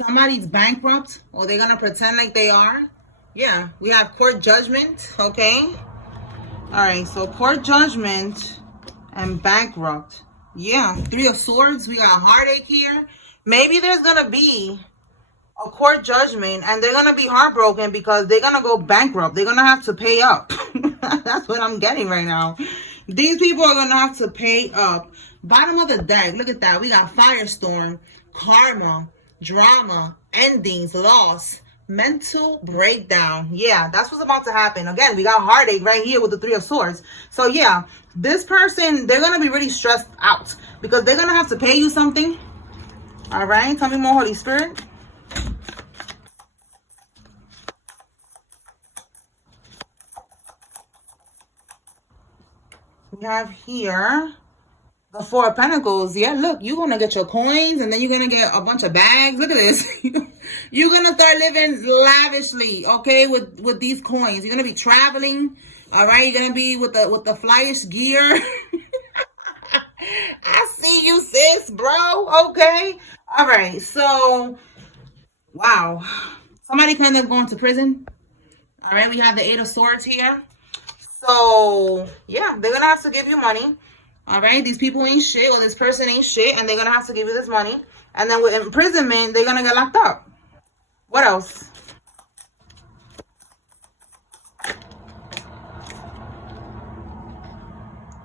somebody's bankrupt, or they're gonna pretend like they are. Yeah, we have court judgment. Okay, all right, so court judgment and bankrupt. Yeah, Three of Swords. We got a heartache here. Maybe there's gonna be a court judgment and they're gonna be heartbroken because they're gonna go bankrupt. They're gonna have to pay up. That's what I'm getting right now. These people are gonna have to pay up. Bottom of the deck, look at that. We got firestorm, karma, drama, endings, loss, mental breakdown. Yeah, that's what's about to happen. Again, we got heartache right here with the Three of Swords. So yeah, this person, they're gonna be really stressed out because they're gonna have to pay you something. All right, tell me more, Holy Spirit. We have here the Four of Pentacles. Yeah, look, you're going to get your coins and then you're going to get a bunch of bags. Look at this. You're going to start living lavishly, okay, with these coins. You're going to be traveling, all right? You're going to be with the flyish gear. I see you, sis, bro, okay? All right, so, wow. Somebody could end up going to prison. All right, we have the Eight of Swords here. So, yeah, they're going to have to give you money. All right, these people ain't shit, or this person ain't shit, and they're going to have to give you this money. And then with imprisonment, they're going to get locked up. What else?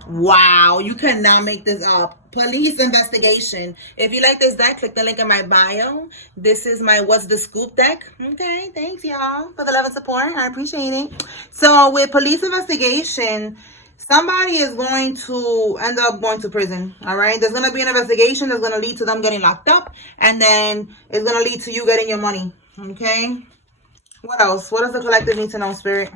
Wow, you cannot make this up. Police investigation. If you like this deck, click the link in my bio. This is my What's the Scoop deck. Okay, thanks y'all for the love and support. I appreciate it. So with police investigation, somebody is going to end up going to prison. All right, there's going to be an investigation that's going to lead to them getting locked up, and then it's going to lead to you getting your money. Okay, what else? What does the collective need to know, Spirit?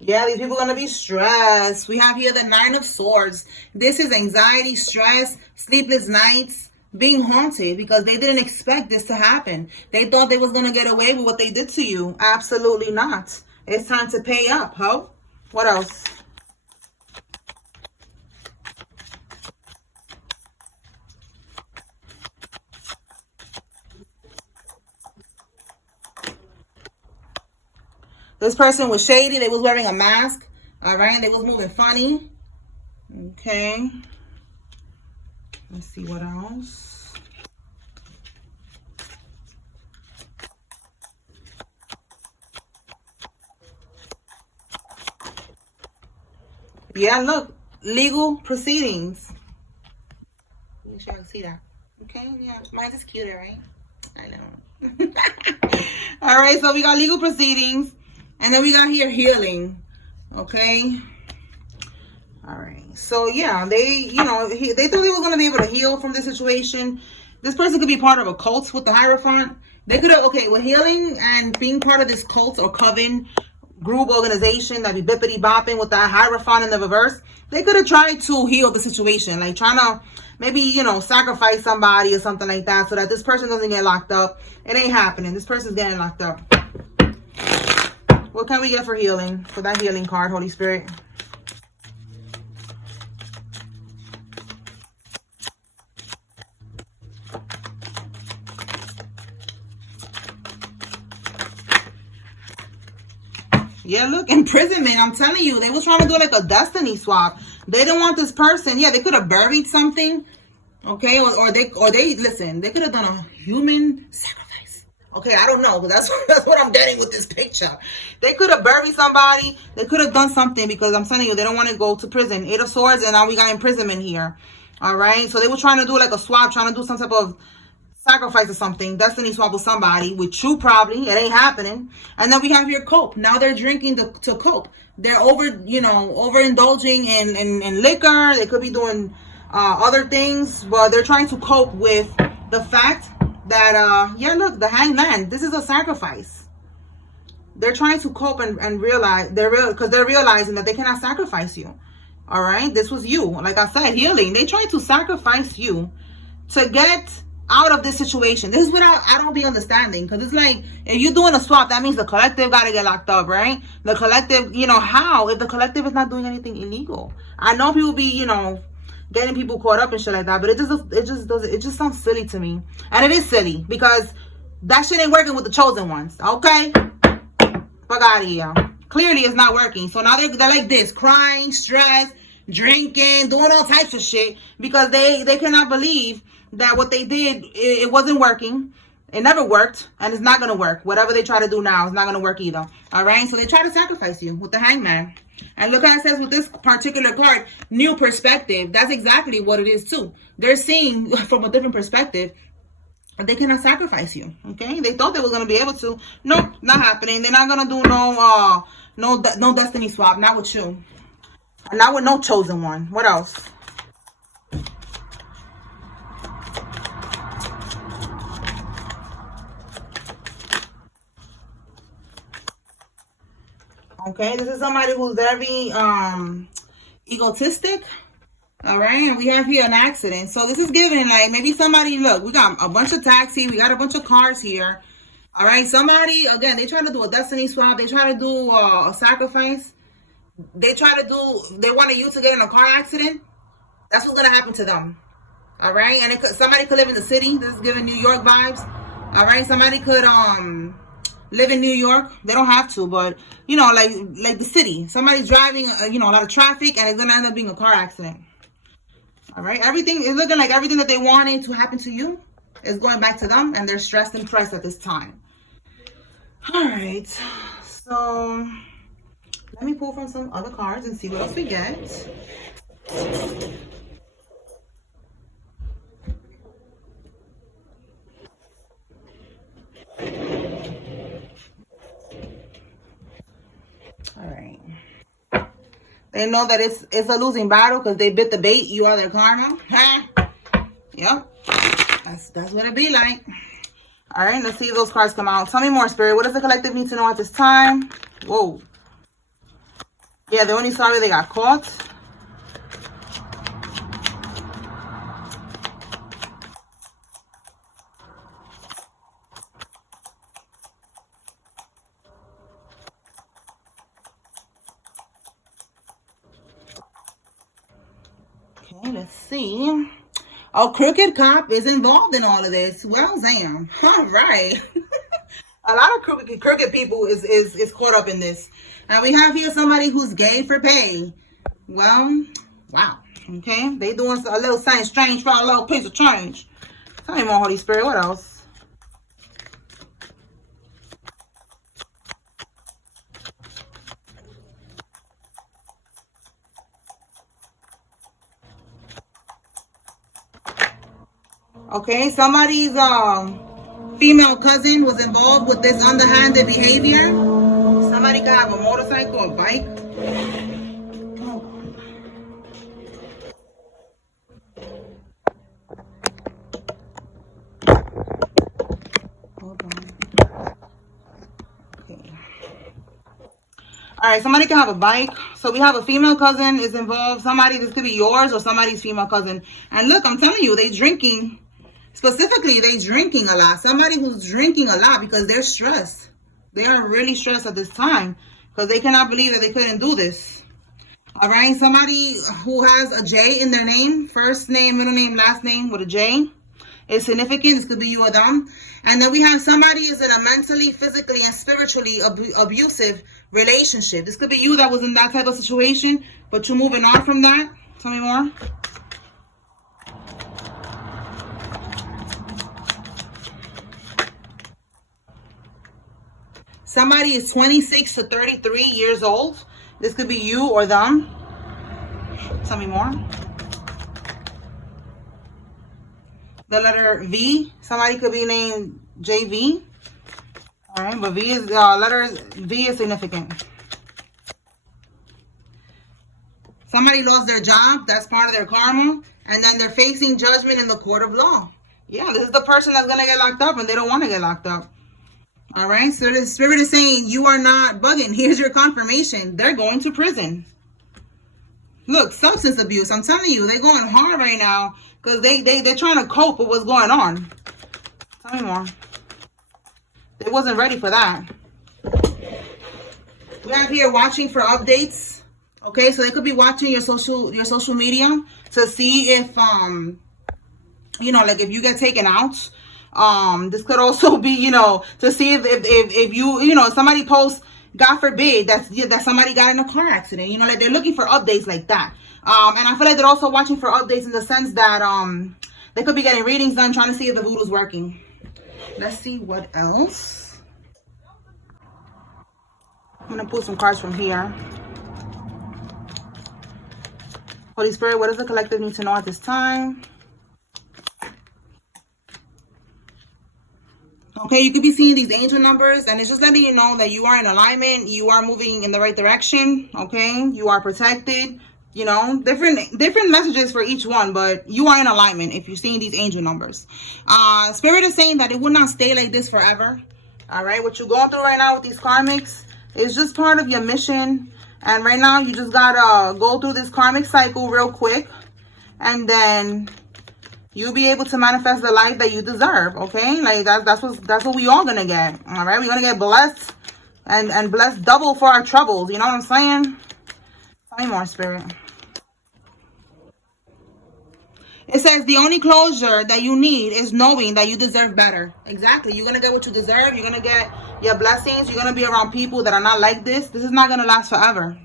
Yeah, these people are going to be stressed. We have here the Nine of Swords. This is anxiety, stress, sleepless nights, being haunted because they didn't expect this to happen. They thought they was going to get away with what they did to you. Absolutely not. It's time to pay up, ho. What else? This person was shady. They was wearing a mask. All right. They was moving funny. Okay. Let's see what else. Yeah, look. Legal proceedings. Make sure I can see that. Okay. Yeah. Mine's is cuter, right? I know. All right. So we got legal proceedings. And then we got here healing. Okay. All right. So, yeah, they thought they were going to be able to heal from this situation. This person could be part of a cult with the Hierophant. They could have, okay, with healing and being part of this cult or coven group organization that be bippity bopping with that Hierophant in the reverse, they could have tried to heal the situation. Like trying to maybe, sacrifice somebody or something like that so that this person doesn't get locked up. It ain't happening. This person's getting locked up. What can we get for healing? For that healing card, Holy Spirit. Yeah, look, imprisonment. I'm telling you, they was trying to do like a destiny swap. They didn't want this person. Yeah, they could have buried something. Okay, or they listen, they could have done a human sacrifice. Okay, I don't know, but that's what I'm getting with this picture. They could have buried somebody. They could have done something because I'm telling you, they don't want to go to prison. Eight of Swords, and now we got imprisonment here. All right, so they were trying to do like a swap, trying to do some type of sacrifice or something. Destiny swap with somebody. With you, probably. It ain't happening. And then we have here cope. Now they're drinking to cope. They're overindulging in liquor. They could be doing other things, but they're trying to cope with the fact that yeah, look, the Hangman, this is a sacrifice. They're trying to cope and realize because they're realizing that they cannot sacrifice you. All right, this was you, like I said, healing. They trying to sacrifice you to get out of this situation. This is what I don't be understanding, because it's like if you're doing a swap, that means the collective got to get locked up, right? The collective, how if the collective is not doing anything illegal? I know people be getting people caught up and shit like that. But it just sounds silly to me. And it is silly because that shit ain't working with the chosen ones. Okay? Fuck out of here. Clearly it's not working. So now they're like this, crying, stressed, drinking, doing all types of shit because they cannot believe that what they did, it wasn't working. It never worked, and it's not going to work. Whatever they try to do now is not going to work either. All right? So they try to sacrifice you with the Hangman. And look how it says with this particular card, new perspective. That's exactly what it is too. They're seeing from a different perspective. They cannot sacrifice you. Okay? They thought they were going to be able to. Nope, not happening. They're not going to do no destiny swap. Not with you. Not with no chosen one. What else? Okay, this is somebody who's very egotistic. All right, and we have here an accident. So this is giving like maybe somebody, look, we got a bunch of taxi, we got a bunch of cars here. All right, somebody, again, they try to do a destiny swap. They try to do a sacrifice. They want you to get in a car accident. That's what's going to happen to them. All right, and somebody could live in the city. This is giving New York vibes. All right, somebody could live in New York. They don't have to, but you know, like the city. Somebody's driving, you know, a lot of traffic, and it's gonna end up being a car accident. All right, everything is looking like everything that they wanted to happen to you is going back to them, and they're stressed and pressed at this time. All right, so let me pull from some other cards and see what else we get. All right. They know that it's a losing battle because they bit the bait. You are their karma. Yep. That's what it be like. All right. Let's see if those cards come out. Tell me more, Spirit. What does the collective need to know at this time? Whoa. Yeah, they're only sorry they got caught. Okay, let's see. Oh, Crooked Cop is involved in all of this. Well, damn. All right. A lot of crooked people is caught up in this. And we have here somebody who's gay for pay. Well, wow. Okay, they doing a little something strange for a little piece of change. Tell me more, Holy Spirit. What else? Okay, somebody's female cousin was involved with this underhanded behavior. Somebody could have a motorcycle or bike. Hold on. Okay. All right, somebody can have a bike. So we have a female cousin is involved. Somebody, this could be yours or somebody's female cousin. And look, I'm telling you, they drinking. Specifically, they drinking a lot. Somebody who's drinking a lot because they're stressed. They are really stressed at this time because they cannot believe that they couldn't do this. All right, somebody who has a J in their name, first name, middle name, last name with a J is significant. This could be you or them. And then we have somebody is in a mentally, physically, and spiritually abusive relationship. This could be you that was in that type of situation, but you're moving on from that. Tell me more. Somebody is 26 to 33 years old. This could be you or them. Tell me more. The letter V. Somebody could be named JV. All right, but V is V is significant. Somebody lost their job. That's part of their karma. And then they're facing judgment in the court of law. Yeah, this is the person that's going to get locked up and they don't want to get locked up. All right, so the spirit is saying you are not bugging. Here's your confirmation. They're going to prison. Look, substance abuse. I'm telling you, they're going hard right now because they're trying to cope with what's going on. Tell me more. They wasn't ready for that. We have here watching for updates. Okay, so they could be watching your social media to see if you know, like if you get taken out. This could also be, you know, to see if you know, somebody posts, God forbid, that somebody got in a car accident, you know, like they're looking for updates like that. And I feel like they're also watching for updates in the sense that they could be getting readings done, trying to see if the voodoo's working. Let's see what else. I'm gonna pull some cards from here. Holy Spirit, what does the collective need to know at this time? Okay, you could be seeing these angel numbers, and it's just letting you know that you are in alignment, you are moving in the right direction, okay? You are protected, you know, different messages for each one, but you are in alignment if you're seeing these angel numbers. Spirit is saying that it will not stay like this forever, all right? What you're going through right now with these karmics is just part of your mission, and right now you just gotta go through this karmic cycle real quick, and then you'll be able to manifest the life that you deserve, okay? Like that's what we all gonna get, all right? We're gonna get blessed and blessed double for our troubles. You know what I'm saying? Tell me more, Spirit. It says the only closure that you need is knowing that you deserve better. Exactly. You're gonna get what you deserve. You're gonna get your blessings. You're gonna be around people that are not like this. This is not gonna last forever.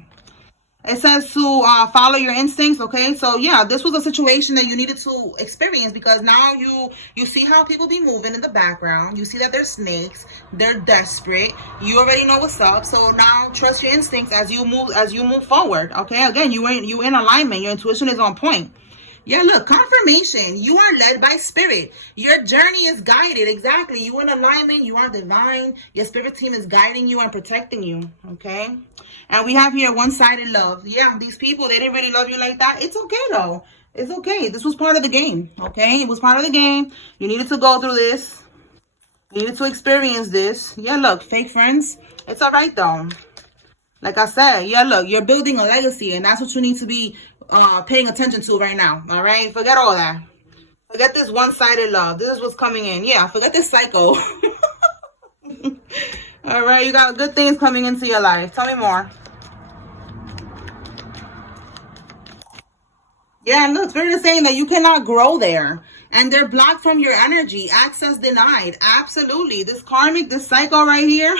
It says to follow your instincts, okay? So, yeah, this was a situation that you needed to experience because now you see how people be moving in the background. You see that they're snakes. They're desperate. You already know what's up. So now trust your instincts as you move forward, okay? Again, you in alignment. Your intuition is on point. Yeah, look, confirmation. You are led by spirit. Your journey is guided. Exactly. You in alignment. You are divine. Your spirit team is guiding you and protecting you. Okay. And we have here one-sided love. Yeah, these people, they didn't really love you like that. It's okay, though. It's okay. This was part of the game. Okay. It was part of the game. You needed to go through this. You needed to experience this. Yeah, look, fake friends. It's all right, though. Like I said, yeah, look, you're building a legacy, and that's what you need to be paying attention to right now. All right, forget all that. Forget this one-sided love. This is what's coming in. Yeah, forget this cycle. All right, you got good things coming into your life. Tell me more. Yeah, look, Spirit is saying that you cannot grow there. And they're blocked from your energy. Access denied. Absolutely. This karmic, this cycle right here,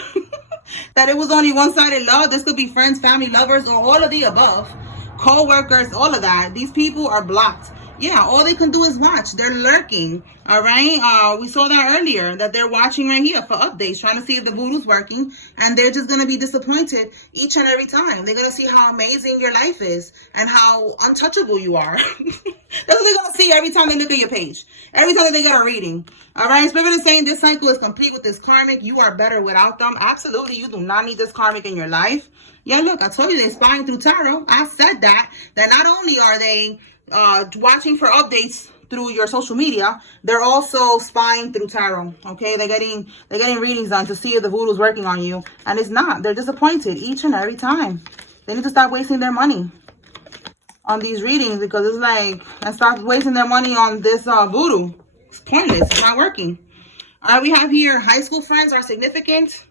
that it was only one-sided love. This could be friends, family, lovers, or all of the above. Co-workers, all of that. These people are blocked. Yeah, all they can do is watch. They're lurking. All right. We saw that earlier, that they're watching right here for updates, trying to see if the voodoo's working. And they're just going to be disappointed each and every time. They're going to see how amazing your life is and how untouchable you are. That's what they're going to see every time they look at your page. Every time that they get a reading. All right. Spirit is saying this cycle is complete with this karmic. You are better without them. Absolutely. You do not need this karmic in your life. Yeah, look, I told you they're spying through tarot. I said that not only are they watching for updates through your social media, they're also spying through tarot. Okay, they're getting readings done to see if the voodoo's working on you, and it's not. They're disappointed each and every time. They need to stop wasting their money on these readings because it's like, and stop wasting their money on this voodoo. It's pointless. It's not working. All right, we have here high school friends are significant.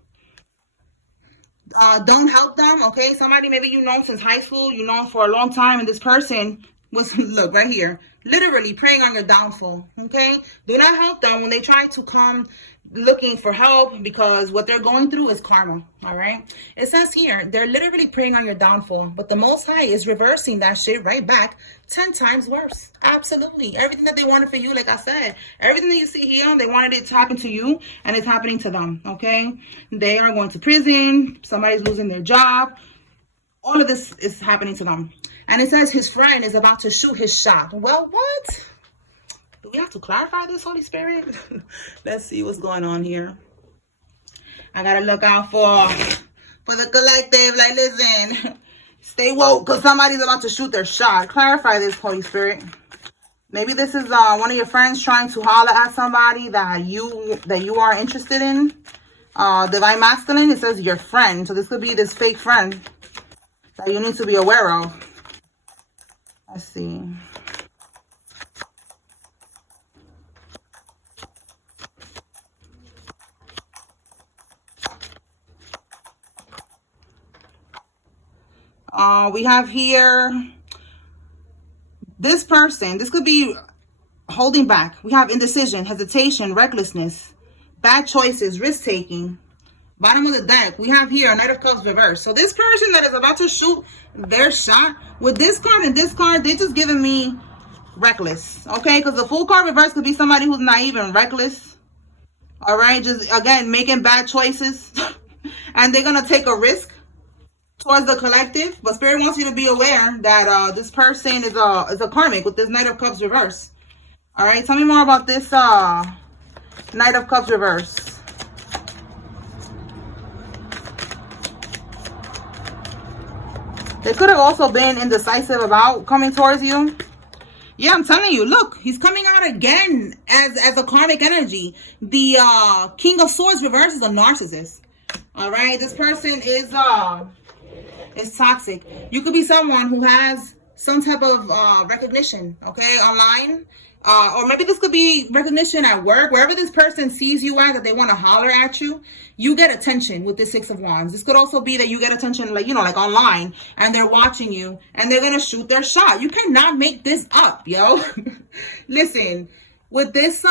Don't help them. Okay, somebody maybe you know since high school, you know for a long time, and this person was, look right here, literally preying on your downfall. Okay, do not help them when they try to come looking for help because what they're going through is karma. All right, it says here they're literally preying on your downfall, but the Most High is reversing that shit right back 10 times worse. Absolutely. Everything that they wanted for you, like I said, everything that you see here, they wanted it to happen to you, and it's happening to them. Okay, they are going to prison, somebody's losing their job, all of this is happening to them. And it says his friend is about to shoot his shot. Well, what? Do we have to clarify this, Holy Spirit? Let's see what's going on here. I gotta look out for the collective. Like, listen, stay woke because somebody's about to shoot their shot. Clarify this, Holy Spirit. Maybe this is one of your friends trying to holler at somebody that you are interested in. Divine masculine, it says your friend. So this could be this fake friend that you need to be aware of. Let's see. We have here this person. This could be holding back. We have indecision, hesitation, recklessness, bad choices, risk taking. Bottom of the deck, we have here a Knight of Cups reverse. So this person that is about to shoot their shot with this card and this card, they just giving me reckless, okay? Because the Fool card reverse could be somebody who's naive and reckless. All right, just again making bad choices, and they're gonna take a risk towards the collective. But Spirit wants you to be aware that this person is a karmic with this Knight of Cups reverse. All right, tell me more about this Knight of Cups reverse. They could have also been indecisive about coming towards you. Yeah, I'm telling you, look, he's coming out again as a karmic energy. The King of Swords reverse is a narcissist. All right, this person is toxic. You could be someone who has some type of recognition, okay, online. Or maybe this could be recognition at work. Wherever this person sees you at, that they want to holler at you, you get attention with this Six of Wands. This could also be that you get attention, like, you know, like online, and they're watching you, and they're going to shoot their shot. You cannot make this up, yo. Listen, with this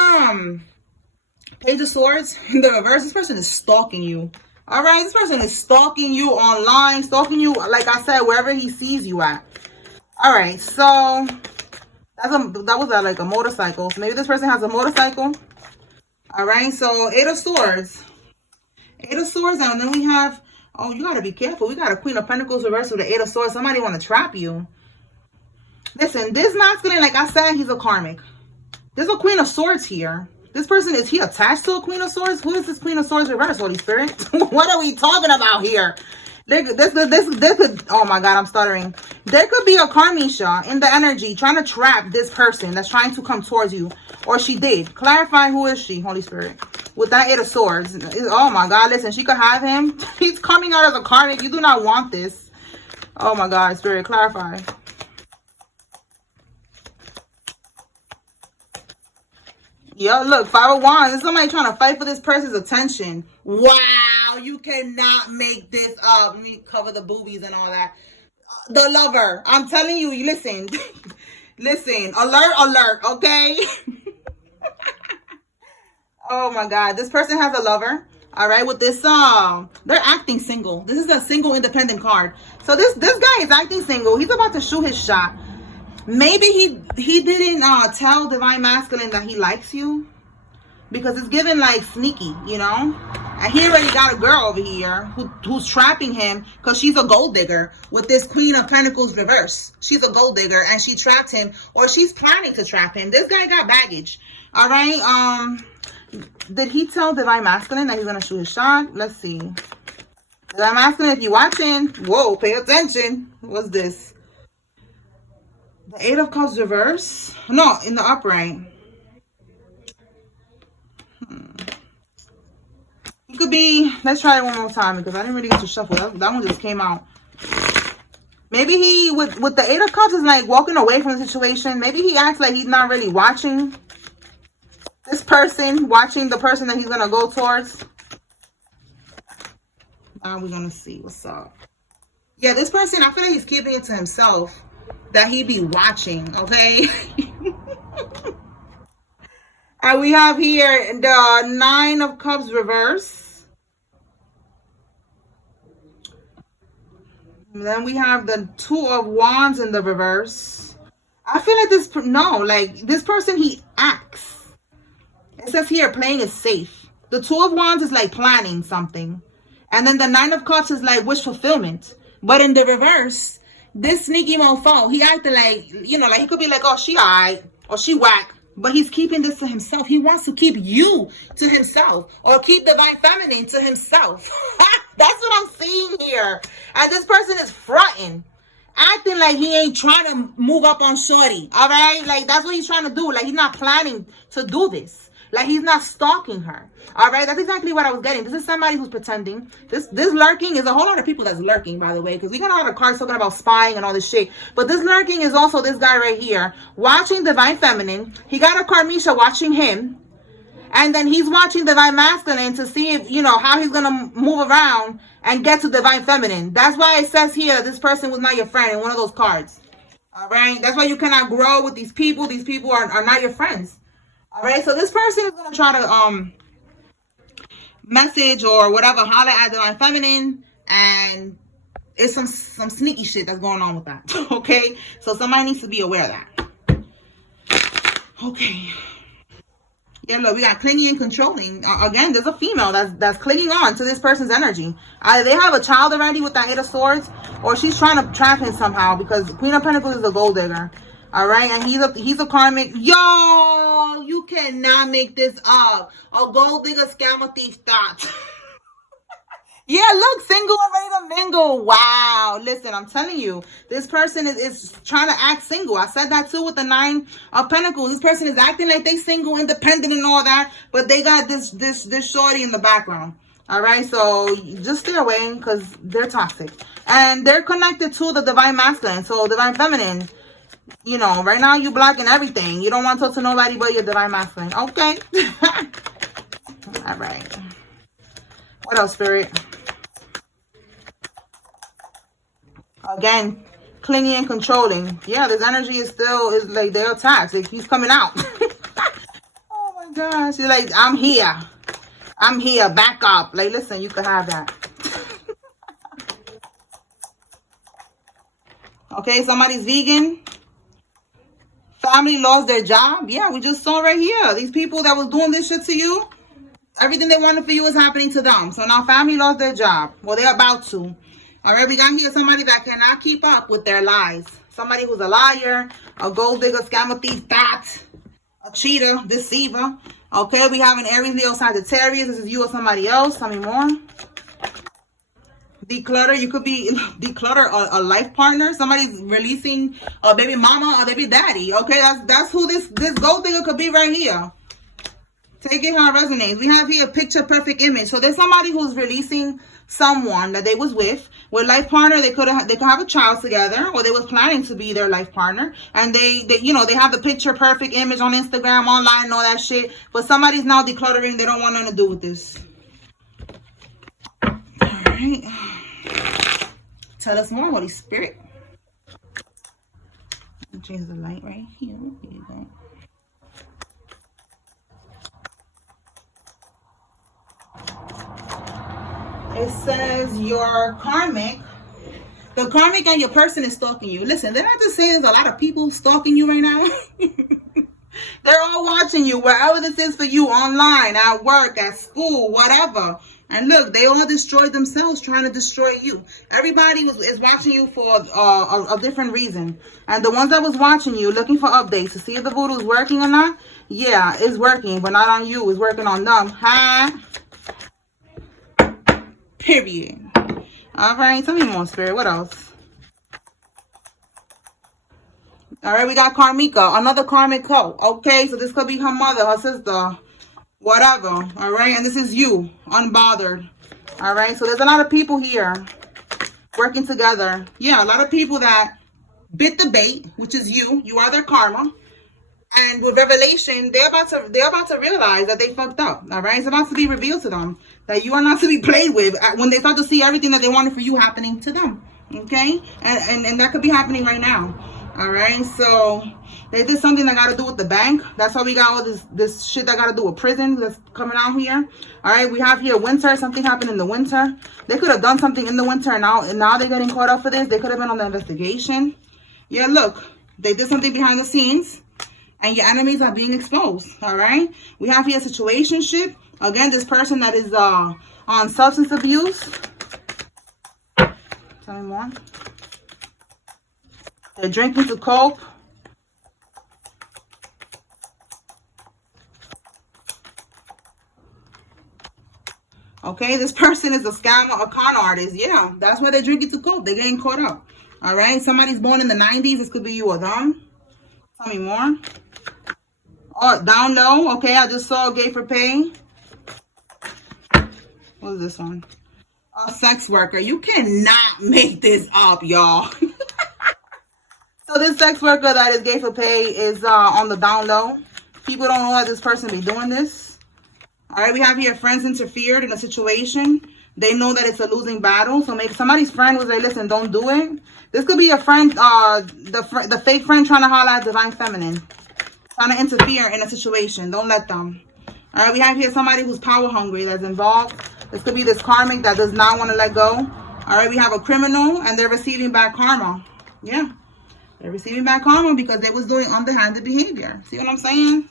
Page of Swords, in the reverse, this person is stalking you. All right, this person is stalking you online, stalking you, like I said, wherever he sees you at. All right, so that was like a motorcycle. So maybe this person has a motorcycle. All right, so Eight of Swords. Eight of Swords, and then we have, oh, you got to be careful. We got a Queen of Pentacles reversed with the Eight of Swords. Somebody want to trap you. Listen, this masculine, like I said, he's a karmic. There's a Queen of Swords here. This person, is he attached to a Queen of Swords? Who is this Queen of Swords reversed, Holy Spirit? What are we talking about here? This could, oh my God, I'm stuttering. There could be a Karmisha in the energy trying to trap this person that's trying to come towards you. Or she did. Clarify, who is she, Holy Spirit? With that Eight of Swords. Oh my God, listen, she could have him. He's coming out as a karmic. You do not want this. Oh my God, Spirit, clarify. Yo, look, Five of Wands. There's somebody trying to fight for this person's attention. Wow, you cannot make this up. Let me cover the boobies and all that. The Lover. I'm telling you, listen. Listen, alert, alert, okay? Oh my God, this person has a lover. All right, with this they're acting single. This is a single independent card. So this guy is acting single. He's about to shoot his shot. Maybe he didn't tell Divine Masculine that he likes you, because it's given like sneaky, you know. And he already got a girl over here who's trapping him because she's a gold digger with this Queen of Pentacles reverse. She's a gold digger and she trapped him, or she's planning to trap him. This guy got baggage. All right. Did he tell Divine Masculine that he's gonna shoot his shot? Let's see. Divine Masculine, if you're watching, whoa, pay attention. What's this? The Eight of Cups reverse? No, in the upright. It could be, let's try it one more time because I didn't really get to shuffle. That one just came out. Maybe he, with the Eight of Cups, is like walking away from the situation. Maybe he acts like he's not really watching this person, watching the person that he's going to go towards. Now we're going to see what's up. Yeah, this person, I feel like he's keeping it to himself, that he be watching, okay? And we have here the Nine of Cups reverse. And then we have the Two of Wands in the reverse. I feel like this person, he acts. It says here, playing it safe. The Two of Wands is like planning something. And then the Nine of Cups is like wish fulfillment. But in the reverse, this sneaky mofo, he acted like, you know, like he could be like, oh, she alright, or she whack. But he's keeping this to himself. He wants to keep you to himself, or keep Divine Feminine to himself. That's what I'm seeing here. And this person is fronting, acting like he ain't trying to move up on shorty. All right? Like, that's what he's trying to do. Like, he's not planning to do this. Like, he's not stalking her. All right? That's exactly what I was getting. This is somebody who's pretending. This lurking is a whole lot of people that's lurking, by the way, because we got a lot of cards talking about spying and all this shit. But this lurking is also this guy right here watching Divine Feminine. He got a Karmisha watching him. And then he's watching Divine Masculine to see if, you know, how he's going to move around and get to Divine Feminine. That's why it says here that this person was not your friend in one of those cards. All right. That's why you cannot grow with these people. These people are not your friends. All right. So this person is going to try to message or whatever, holler at Divine Feminine, and it's some sneaky shit that's going on with that. Okay. So somebody needs to be aware of that. Okay. Yeah, look, we got clingy and controlling. Again, there's a female that's clinging on to this person's energy. Either they have a child already with that Eight of Swords, or she's trying to trap him somehow, because Queen of Pentacles is a gold digger. All right, and he's a karmic. Yo, you cannot make this up. A gold digger, scammer, thief, thought. Yeah, look, single and ready to mingle. Wow. Listen, I'm telling you, this person is trying to act single. I said that too with the Nine of Pentacles. This person is acting like they single, independent and all that, but they got this shorty in the background. All right, so just stay away because they're toxic. And they're connected to the Divine Masculine. So Divine Feminine, you know, right now you blocking everything. You don't want to talk to nobody but your Divine Masculine. Okay. All right. What else, Spirit? Again, clingy and controlling. Yeah, this energy is like they're attacked. Like he's coming out. Oh my gosh. You're like, I'm here. I'm here. Back up. Like, listen, you could have that. Okay, somebody's vegan. Family lost their job. Yeah, we just saw right here. These people that was doing this shit to you, everything they wanted for you is happening to them. So now family lost their job. Well, they're about to. All right, we got here somebody that cannot keep up with their lies. Somebody who's a liar, a gold digger, scammer, thief, thought, a cheater, deceiver. Okay, we have an Aries, Leo, Sagittarius. This is you or somebody else. Tell me more. Declutter. You could be declutter a life partner. Somebody's releasing a baby mama or baby daddy. Okay, that's who this gold digger could be right here. Take it how it resonates. We have here a picture perfect image. So there's somebody who's releasing someone that they was with life partner. They could have a child together, or they was planning to be their life partner, and they you know, they have the picture perfect image on Instagram, online, and all that shit. But somebody's now decluttering. They don't want nothing to do with this. All right. Tell us more, Holy Spirit. Change the light right here. Here you go. It says your karmic, the karmic and your person is stalking you. Listen, they're not just saying there's a lot of people stalking you right now. They're all watching you, wherever this is for you, online, at work, at school, whatever. And look, they all destroyed themselves trying to destroy you. Everybody is watching you for a different reason. And the ones that was watching you, looking for updates to see if the voodoo is working or not, yeah, it's working, but not on you. It's working on them. Huh? Period. All right, tell me more, Spirit. What else? All right, we got Karmika, another karmic co. Okay, so this could be her mother, her sister, whatever. All right, and this is you, unbothered. All right, so there's a lot of people here working together. Yeah, a lot of people that bit the bait, which is you. You are their karma. And with revelation, they're about to realize that they fucked up. All right, it's about to be revealed to them that you are not to be played with when they start to see everything that they wanted for you happening to them. Okay, and that could be happening right now. All right, so they did something that got to do with the bank. That's why we got all this shit that got to do with prison that's coming out here. All right, we have here winter. Something happened in the winter. They could have done something in the winter, and now they're getting caught up for this. They could have been on the investigation. Yeah, look, they did something behind the scenes. And your enemies are being exposed. All right. We have here a situationship. Again, this person that is on substance abuse. Tell me more. They're drinking to cope. Okay, this person is a scammer, a con artist. Yeah, that's why they're drinking to cope. They're getting caught up. All right. Somebody's born in the 90s. This could be you or them. Tell me more. Oh, down low. Okay, I just saw gay for pay. What is this one? A sex worker. You cannot make this up, y'all. So this sex worker that is gay for pay is on the down low. People don't know that this person be doing this. All right, we have here friends interfered in a situation. They know that it's a losing battle. So maybe somebody's friend was like, listen, don't do it. This could be a friend, the fake friend trying to holler at Divine Feminine. Trying to interfere in a situation. Don't let them. All right, we have here somebody who's power hungry that's involved. This could be this karmic that does not want to let go. All right, we have a criminal and they're receiving back karma. Yeah, they're receiving back karma because they was doing underhanded behavior. See what I'm saying?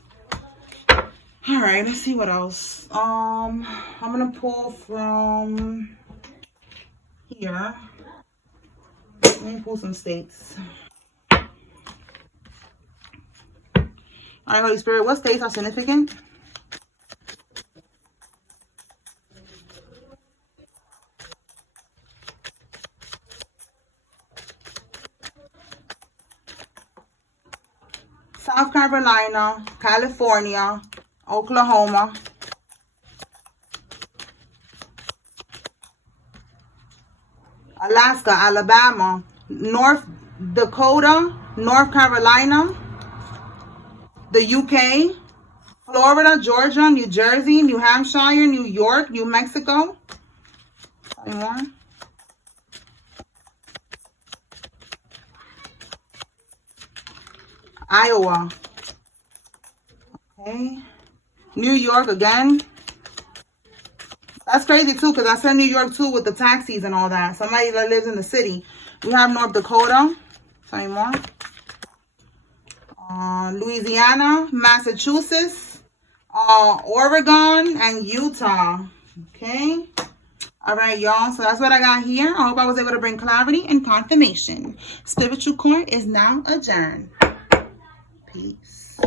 All right, let's see what else. I'm gonna pull from here. Let me pull some states. All right, Holy Spirit, what states are significant? South Carolina, California, Oklahoma, Alaska, Alabama, North Dakota, North Carolina, the UK, Florida, Georgia, New Jersey, New Hampshire, New York, New Mexico. Any more? Iowa. Okay. New York again. That's crazy too, because I said New York too with the taxis and all that. Somebody that lives in the city. We have North Dakota. Any more? Louisiana, Massachusetts, Oregon, and Utah. Okay. All right, y'all. So that's what I got here. I hope I was able to bring clarity and confirmation. Spiritual court is now adjourned. Peace.